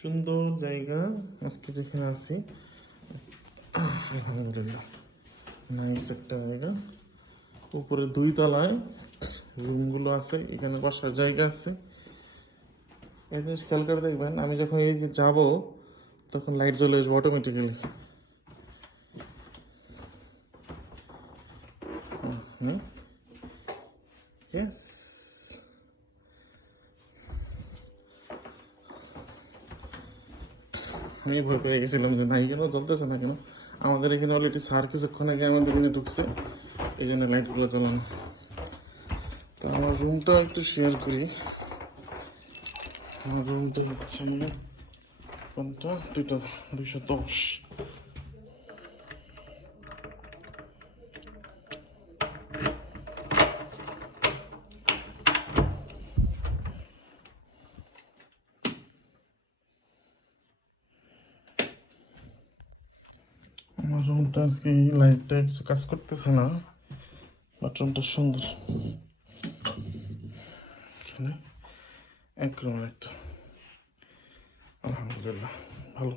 সুন্দর জায়গা আজকে যেখানে আছি। আলহামদুলিল্লাহ, নাইস একটা জায়গা। উপরে 2 তলায় রুমগুলো আছে, এখানে বসার জায়গা আছে। এই জিনিস খেয়াল করে দেখবেন, আমি যখন এইদিকে যাবো তখন লাইট জ্বলে আসবো অটোমেটিক্যালি। ইয়েস, আমি ভয় পেয়ে গেছিলাম যে নাই কেন জ্বলতেছে না কেন। আমাদের এখানে অলরেডি স্যার কিছুক্ষণ আগে আমাদের এখানে ঢুকছে, এই জন্য লাইটগুলো জ্বলানো। তো আমার রুমটা একটু শেয়ার করি। আমার রুমটা হচ্ছে কোনটা, 210। আমার রুমটা আজকে লাইটটা কিছু কাজ করতেছে না, বাথরুমটা সুন্দর। এখানে এক রুম একটা, আলহামদুলিল্লাহ ভালো।